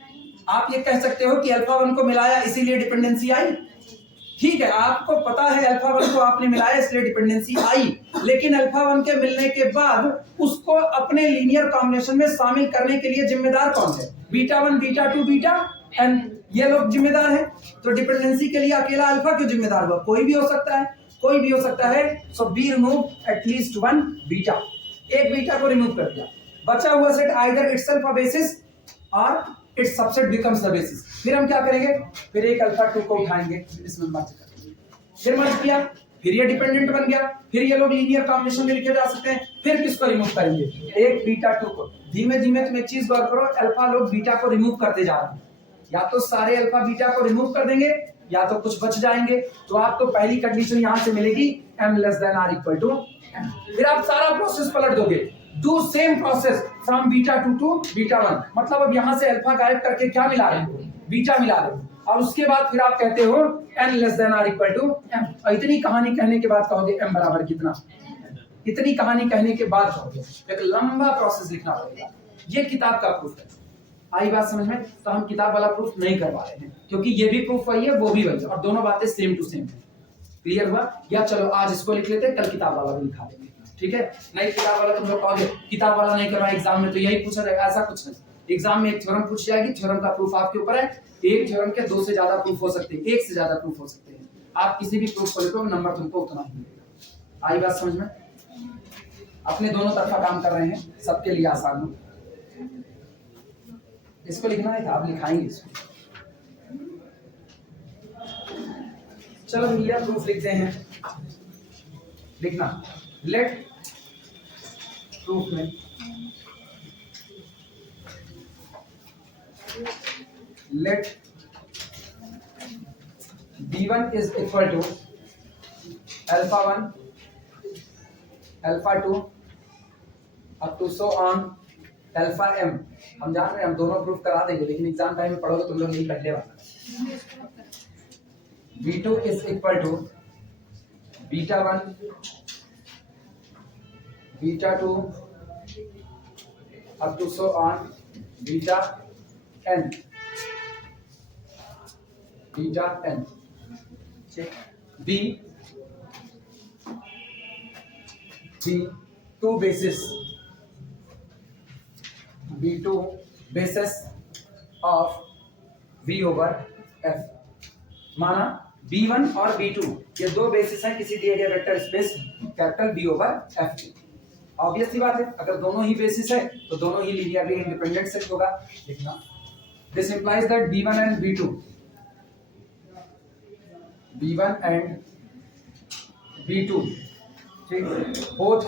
आप ये कह सकते हो कि अल्फा 1 को मिलाया इसीलिए डिपेंडेंसी आई। ठीक है, आपको पता है अल्फा 1 को आपने मिलाया इसलिए डिपेंडेंसी आई, लेकिन अल्फा 1 के मिलने के बाद उसको अपने लीनियर कॉम्बिनेशन में शामिल करने के लिए जिम्मेदार कौन है? बीटा 1, बीटा 2, बीटा n, ये लोग जिम्मेदार हैं। तो डिपेंडेंसी के लिए अकेला अल्फा क्यों जिम्मेदार हुआ? कोई भी हो सकता है, कोई भी हो सकता है। So be remove at least 1 beta, एक बीटा को रिमूव कर दिया। बचा हुआ set either itself a basis और its subset becomes the basis. फिर हम क्या करेंगे? फिर एक अल्फा 2 को उठाएंगे, इसमें मर्ज करेंगे, फिर मर्ज किया, फिर ये डिपेंडेंट बन गया, फिर ये लोग लीनियर कॉम्बिनेशन में लिखे जा सकते हैं। फिर किसको रिमूव करेंगे? एक बीटा 2 को। धीमे धीमे तुम एक चीज गौर करो, अल्फा लोग बीटा को रिमूव करते जा रहे हैं। या तो सारे अल्फा बीटा को रिमूव कर देंगे या तो कुछ बच जाएंगे। तो आपको पहली कंडीशन यहां से मिलेगी m less than or equal to m। फिर आप सारा प्रोसेस पलट दोगे, do same process from beta 2 to beta 1। मतलब अब यहां से अल्फा गायब करके क्या मिला रहे हो? बीटा मिला रहे हो। और उसके बाद फिर आप कहते हो n less than or equal to m। और इतनी कहानी कहने के बाद कहोगे m बराबर कितना? इतनी कहानी कहने के बाद कहोगे। एक लंबा प्रोसेस लिखना पड़ेगा। ये किताब का प्रूफ है। आई बात समझ में? तो हम किताब वाला प्रूफ नहीं करवा रहे हैं, क्योंकि ये भी प्रूफ वही है, वो भी वही है, और दोनों बातें सेम टू सेम है। क्लियर हुआ? या चलो आज इसको लिख लेते हैं, कल किताब वाला भी लिखा देंगे। ठीक है? नहीं किताब वाला तुम लोग कहोगे किताब वाला नहीं करवा, एग्जाम में तो यही पूछा जाएगा। ऐसा कुछ नहीं। एग्जाम में एक थ्योरम पूछ जाएगी, थ्योरम का प्रूफ आपके ऊपर है। एक थ्योरम के 2 से ज्यादा प्रूफ हो सकते हैं, 1 से ज्यादा प्रूफ हो सकते हैं। आप किसी भी प्रूफ को लिखो, नंबर तुमको उतना ही मिलेगा। आई बात समझ में? अपने दोनों तरफा काम कर रहे हैं, सबके लिए आसान हो। इसको लिखना है, आप लिखाएंगे इसको। चलो भैया प्रूफ लिखते हैं, लिखना लेट प्रूफ में late B1 is equal to alpha 1 alpha 2 up to so on alpha m। हम जान रहे हैं हम दोनों प्रूफ करा देंगे, लेकिन एग्जाम टाइम में पढ़ोगे तुम लोग नहीं पहले वाला। B2 is equal to beta 1 beta 2 up to so on beta n beta n। B two basis B2 basis of V over F। माना B1 और B2 ये दो बेसिस हैं किसी दिए गए vector space capital B over F की। Obvious सी बात है, अगर दोनों ही बेसिस है तो दोनों ही लीनियरली इंडिपेंडेंट सेट होगा। लिखना this implies that B1 and B2 ठीक both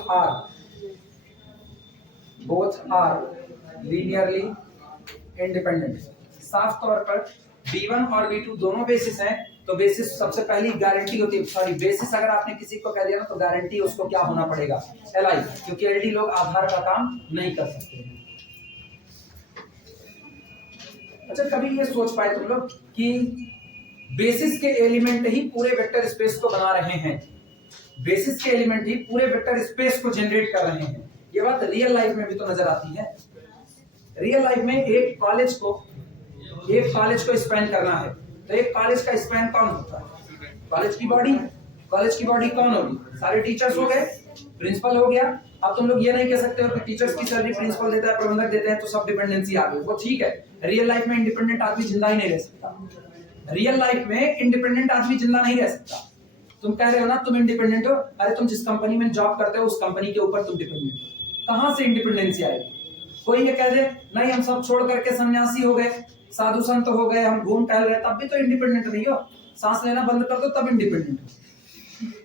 are लीनियरली इंडिपेंडेंट। साफ तौर पर B1 और B2 दोनों बेसिस हैं, तो बेसिस सबसे पहली गारंटी होती है, सॉरी बेसिस अगर आपने किसी को कह दिया ना तो गारंटी उसको क्या होना पड़ेगा, LI, क्योंकि LD लोग आधार का काम नहीं कर सकते हैं। अच्छा कभी ये सोच पाए तुम लोग कि बेसिस के एलिमेंट ही पूरे वेक्टर स्पेस को बना रहे हैं, बेसिस के एलिमेंट ही पूरे वेक्टर स्पेस को जनरेट कर रहे हैं। ये बात रियल लाइफ में भी तो नजर आती है। रियल लाइफ में एक कॉलेज को स्पैन करना है तो एक कॉलेज का स्पैन कौन होता है, कॉलेज की बॉडी कौन होगी, सारे टीचर्स हो गए, प्रिंसिपल हो गया। अब तुम लोग ये नहीं कह सकते हो कि टीचर्स की सैलरी प्रिंसिपल देता है, प्रबंधक देते हैं, तो सब डिपेंडेंसी आ गई। वो ठीक है, रियल लाइफ में इंडिपेंडेंट आदमी जिंदा ही नहीं रह सकता। रियल लाइफ में इंडिपेंडेंट आदमी जिंदा नहीं रह सकता। तुम कह रहे हो ना तुम इंडिपेंडेंट हो, अरे तुम जिस कंपनी में जॉब करते हो उस कंपनी के ऊपर तुम डिपेंडेंट हो, कहां से इंडिपेंडेंसी आएगी। कोई ये कह दे नहीं हम सब छोड़ करके सन्यासी हो गए, साधु संत हो गए, हम घूम टहल रहे, तब भी तो इंडिपेंडेंट नहीं हो। सांस लेना बंद कर दो तब इंडिपेंडेंट हो।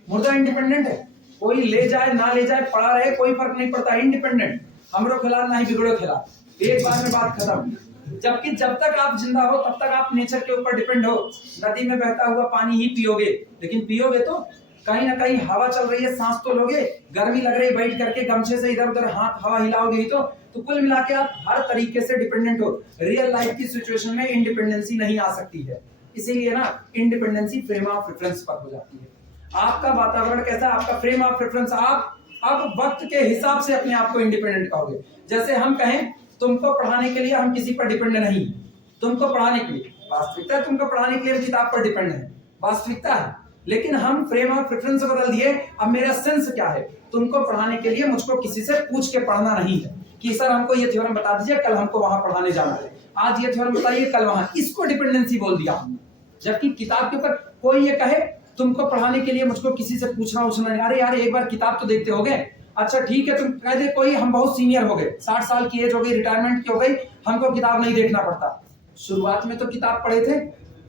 मुर्दा इंडिपेंडेंट है, कोई ले जाए ना ले जाए, पड़ा रहे, कोई फर्क नहीं पड़ता, इंडिपेंडेंट। हमरो खिलाफ ना ही बिगड़ो खिलाफ, एक बार में बात खत्म। जबकि जब तक आप जिंदा हो तब तक आप नेचर के ऊपर डिपेंड हो। नदी में बहता हुआ पानी ही पियोगे, लेकिन पियोगे तो कहीं ना कहीं हवा चल रही है, सांस तो लोगे, गर्मी लग रही है, बैठ करके गमछे से इधर उधर हाथ हवा हिलाओगे ही तो कुल मिला के आप हर तरीके से डिपेंडेंट हो। रियल लाइफ की सिचुएशन में इंडिपेंडेंसी नहीं आ सकती है, इसीलिए ना इंडिपेंडेंसी फ्रेम ऑफ रेफरेंस पर हो जाती है। आपका वातावरण कैसा, आपका फ्रेम ऑफ रेफरेंस, आप अब वक्त के हिसाब से अपने आप को इंडिपेंडेंट कहोगे। जैसे हम कहें तुमको पढ़ाने के लिए हम किसी पर डिपेंड नहीं, तुमको पढ़ाने के लिए वास्तविकता है, तुमको पढ़ाने के लिए हम किताब पर डिपेंड है, वास्तविकता है, लेकिन हम फ्रेम ऑफ रेफरेंस बदल दिए। अब मेरा सेंस क्या है, तुमको पढ़ाने के लिए मुझको किसी से पूछ के पढ़ना नहीं है कि सर हमको ये थ्योरम बता दीजिए, कल हमको वहां पढ़ाने जाना है, आज ये थ्योरम बताइए, कल वहां, इसको डिपेंडेंसी बोल दिया हमने। जबकि किताब के ऊपर कोई ये कहे तुमको पढ़ाने के लिए मुझको किसी से पूछना नहीं, अरे यार एक बार किताब तो देखते होगे, अच्छा ठीक है, तुम कह दे कोई हम बहुत सीनियर हो गए, 60 साल की एज हो गई, रिटायरमेंट की हो गई, हमको किताब नहीं देखना पड़ता। शुरुआत में तो किताब पढ़े थे,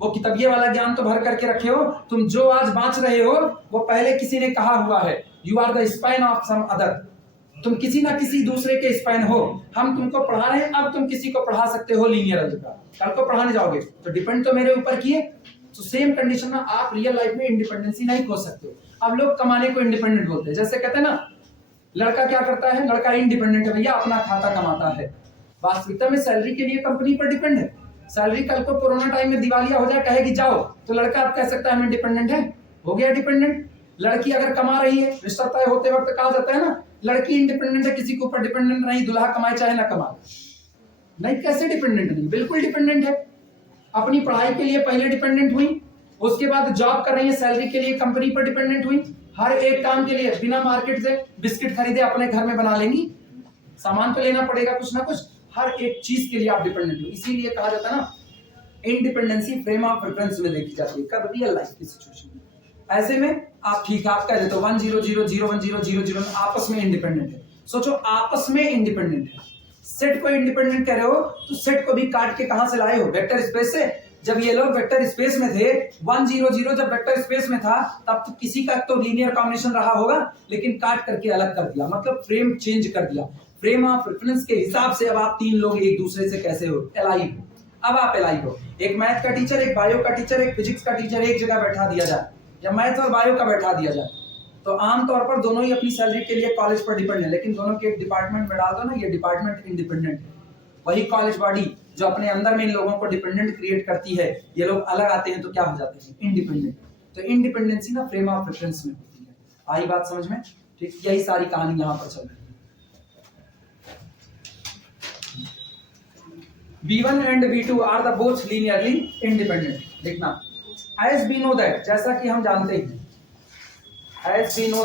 वो किताबिये वाला ज्ञान तो भर करके रखे हो, तुम जो आज बांच रहे हो वो पहले किसी ने कहा हुआ है, you are the spine of some other, तुम किसी ना किसी दूसरे के स्पाइन हो। हम तुमको पढ़ा रहे हैं, अब तुम किसी को पढ़ा सकते हो लीनियर अलजेब्रा, कल को पढ़ाने जाओगे तो डिपेंड तो मेरे ऊपर किए। तो सेम कंडीशन में आप रियल लाइफ में इंडिपेंडेंसी नहीं खो सकते हो। अब लोग कमाने को इंडिपेंडेंट बोलते हैं, जैसे कहते हैं ना लड़का क्या करता है, लड़का इंडिपेंडेंट है भैया, अपना खाता कमाता है। वास्तविकता में सैलरी के लिए कंपनी पर डिपेंड है। सैलरी कल को कोरोना टाइम में दिवालिया हो जाए, कहेगी जाओ, तो लड़का आप कह सकता है हम इंडिपेंडेंट है, हो गया डिपेंडेंट। लड़की अगर कमा रही है, रिश्ता तय होते वक्त कहा जाता है ना लड़की इंडिपेंडेंट है, किसी के ऊपर डिपेंडेंट नहीं, दुल्हा कमाए चाहे ना कमाए। नहीं, कैसे डिपेंडेंट नहीं, बिल्कुल डिपेंडेंट है। अपनी पढ़ाई के लिए पहले डिपेंडेंट हुई, उसके बाद जॉब कर रही है, सैलरी के लिए कंपनी पर डिपेंडेंट हुई, हर एक काम के लिए बिना मार्केट से बिस्किट खरीदे अपने घर में बना लेंगी, सामान तो लेना पड़ेगा कुछ ना कुछ, हर एक चीज के लिए आप डिपेंडेंट हो। इसीलिए कहा जाता है ना इंडिपेंडेंसी फ्रेम ऑफ रेफरेंस में देखी जाती है, कब रियल लाइफ की सिचुएशन में। ऐसे में आप ठीक है, आप कह देते हो 1 0 0 0 1 0 0 0 आपस में इंडिपेंडेंट है। सोचो आपस में इंडिपेंडेंट है, सेट को इंडिपेंडेंट कह रहे हो तो सेट को भी काट के कहां से लाए हो, वेक्टर स्पेस से। जब ये लोग वेक्टर स्पेस में थे 100 जब वेक्टर स्पेस में था तब तो किसी का तो लीनियर कॉम्बिनेशन रहा होगा, लेकिन काट करके अलग कर दिया, मतलब फ्रेम चेंज कर दिया। फ्रेम ऑफ रेफरेंस के हिसाब से अब आप तीन लोग एक दूसरे से कैसे हो, अलाइव हो। अब आप अलाइव हो, एक मैथ का टीचर, एक बायो का टीचर, एक फिजिक्स का टीचर एक जगह बैठा दिया जाए या मैथ और बायो का बैठा दिया जाए तो आमतौर पर दोनों ही अपनी सैलरी के लिए कॉलेज पर डिपेंड है, लेकिन दोनों के एक डिपार्टमेंट में डाल दो ना, ये डिपार्टमेंट इंडिपेंडेंट है। वही कॉलेज बॉडी जो अपने अंदर में इन लोगों को डिपेंडेंट क्रिएट करती है, ये लोग अलग आते हैं तो क्या हो जाते हैं, इंडिपेंडेंट। तो इंडिपेंडेंसी ना फ्रेम ऑफ रेफरेंस में होती है। आई बात समझ में? ठीक, यही सारी कहानी यहाँ पर चल रही है। V1 and V2 are the both linearly independent। देखना, as we know that, जैसा कि हम जानते हैं, as we know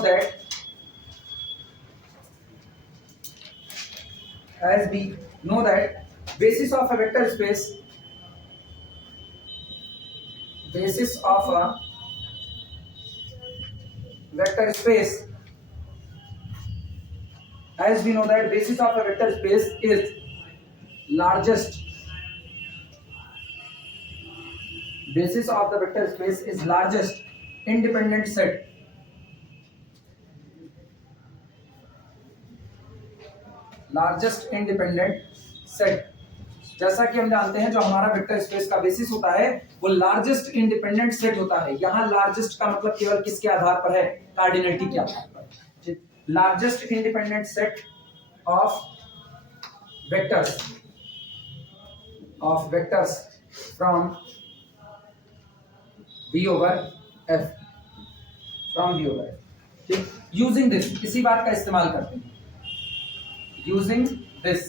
that basis of a vector space, basis of a vector space, as we know that basis of a vector space is largest, basis of the vector space is largest independent set, largest independent set. जैसा कि हम जानते हैं जो हमारा vector space का basis होता है वो लार्जेस्ट इंडिपेंडेंट सेट होता है। यहाँ लार्जेस्ट का मतलब केवल किसके आधार पर है, कार्डिनलिटी के आधार पर। Largest independent set of vectors from V over F, from V over F। ठीक, यूजिंग दिस, इसी बात का इस्तेमाल करते हैं, यूजिंग दिस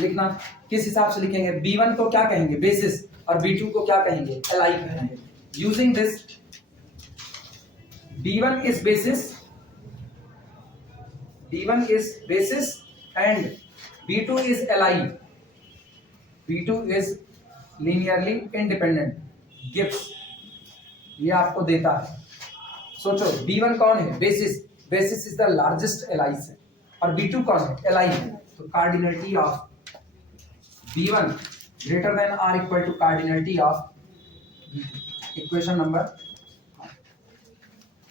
लिखना। किस हिसाब से लिखेंगे, B1 को क्या कहेंगे, बेसिस, और B2 को क्या कहेंगे, एलाई कहेंगे। Using this, B1 is basis and B2 is ally, B2 is linearly independent, gives, ये आपको देता है। सोचो B1 कौन है, basis is the largest L I से, और B2 कौन है, एलाई है। तो cardinality of B1 greater than or equal to cardinality of B2। Equation number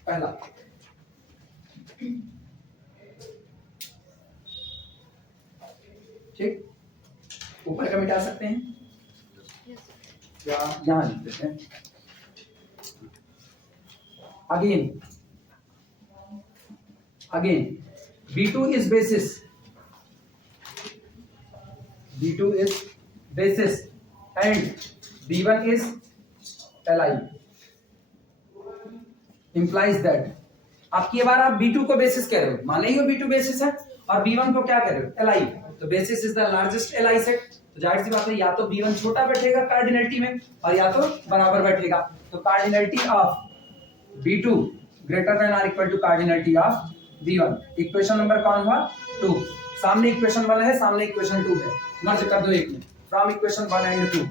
पहला। ठीक, ऊपर का मिटा सकते हैं या यहां लिख देते हैं। Again, B2 is basis and B1 is ally, implies that। अब की बार आप B2 को बेसिस कह रहे हो, मान लीजिए B2 बेसिस है, और B1 को क्या कह रहे हो, ally। तो basis is the largest ally set, तो जाहिर सी बात है या तो B1 छोटा बैठेगा कार्डिनलिटी में और या तो बराबर बैठेगा। तो cardinality of B2 greater than or equal to cardinality of B1। Equation number कौन हुआ, 2। सामने इक्वेशन 1 है, सामने इक्वेशन 2 है, मर्ज कर दो एक में। From equation 1 and 2,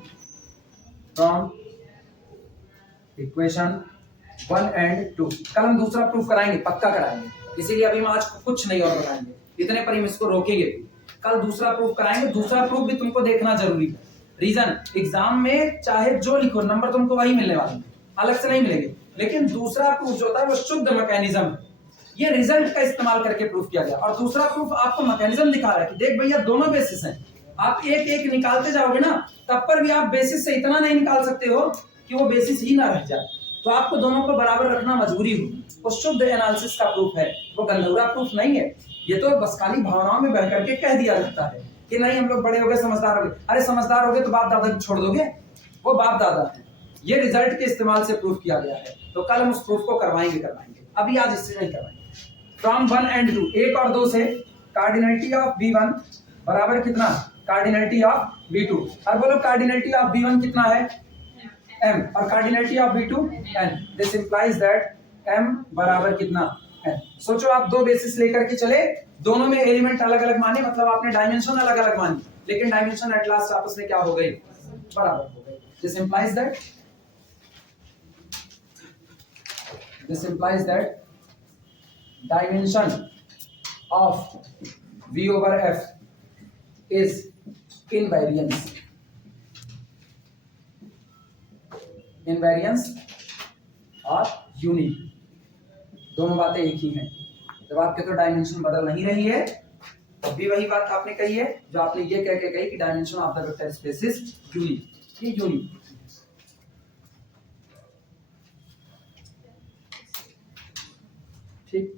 from equation 1 and 2। कल हम दूसरा प्रूफ कराएंगे, पक्का कराएंगे, इसीलिए अभी हम आज कुछ नहीं और बताएंगे, इतने पर हम इसको रोकेंगे। कल दूसरा प्रूफ कराएंगे, दूसरा प्रूफ भी तुमको देखना जरूरी है। रीजन, एग्जाम में चाहे जो लिखो नंबर तुमको वही मिलने वाले हैं, अलग से नहीं मिलेंगे, लेकिन दूसरा प्रूफ जो होता है वो शुद्ध मैकेनिज्म है, ये रिजल्ट का इस्तेमाल करके प्रूफ किया गया। और दूसरा प्रूफ आपको मैकेनिज्म दिखा रहा है कि देख भैया दोनों बेसिस हैं, आप एक एक निकालते जाओगे ना, तब पर भी आप बेसिस से इतना नहीं निकाल सकते हो कि वो बेसिस ही ना रह जाए, तो आपको दोनों को बराबर रखना मजबूरी होगी। वो शुद्ध एनालिसिस का प्रूफ है, वो गंधौरा प्रूफ नहीं है। ये तो बस खाली भावनाओं में बह करके कह दिया जाता है कि नहीं हम लोग बड़े हो गए, समझदार हो गए। अरे समझदार हो गए तो बाप दादा छोड़ दोगे, वो बाप दादा है। ये रिजल्ट के इस्तेमाल से प्रूफ किया गया है, तो कल हम उस प्रूफ को करवाएंगे, अभी आज इससे नहीं करवाएंगे। फ्रॉम 1 एंड 2, 1 और 2 से कार्डिनलिटी ऑफ B1 बराबर कितना, कार्डिनलिटी ऑफ B2। और बोलो कार्डिनलिटी ऑफ B1 कितना है, M, और cardinality of B2 N। This implies that M बराबर कितना, N। सोचो आप दो बेसिस लेकर के चले, दोनों में एलिमेंट अलग अलग माने, मतलब आपने डायमेंशन अलग अलग मानी, लेकिन डायमेंशन एट लास्ट आपस में क्या हो गई, बराबर हो गई। This implies that dimension of V over F is invariance, invariance और यूनिक, दोनों बातें एक ही हैं। जब आपके तो डायमेंशन बदल नहीं रही है, तब भी वही बात आपने कही है जो आपने ये कह के कही कि dimension of the vector space is unique. ये यूनिक, ठीक।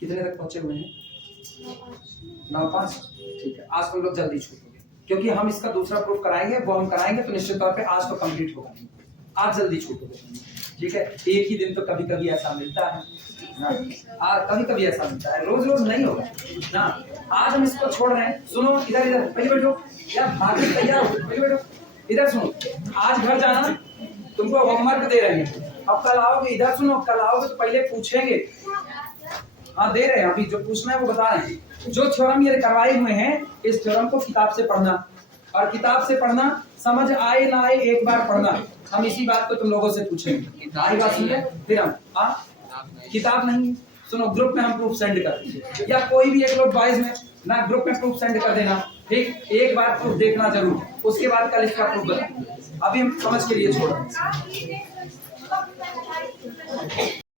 कितने तक पहुंचे हुए हैं? 9:05। ठीक है, आज तुम लोग जल्दी छूटोगे क्योंकि हम इसका दूसरा प्रूफ कराएंगे, वो हम कराएंगे तो निश्चित तौर पे आज तो कंप्लीट होगा, आज जल्दी छूटोगे। ठीक है, एक ही दिन तो कभी कभी ऐसा मिलता है ना, कभी कभी ऐसा मिलता है, रोज रोज नहीं होगा ना। आज हम इसको छोड़ रहे हैं। सुनो, इधर इधर पहले बैठो यार, भागने तैयार हो, पहले बैठो इधर। सुनो, आज घर जाना, तुमको होमवर्क दे रहे हैं, अब कल आओगे, इधर सुनो, कल आओगे तो पहले पूछेंगे। हाँ दे रहे हैं, अभी जो पूछना है वो बता रहे हैं। जो थ्योरम ये करवाए हुए हैं, इस थ्योरम को किताब से पढ़ना, और किताब से पढ़ना, समझ आए ना आए एक बार पढ़ना। हम इसी बात को तुम लोगों से पूछेंगे, आई बात सुन ले, फिर हम किताब नहीं सुनो, ग्रुप में हम प्रूफ सेंड कर देंगे, या कोई भी एक लोग बॉयज में ना ग्रुप में प्रूफ सेंड कर देना, ठीक। एक बार प्रूफ देखना जरूर, उसके बाद कल इसका प्रूफ बताएंगे। अभी हम समझ के लिए छोड़ रहे हैं।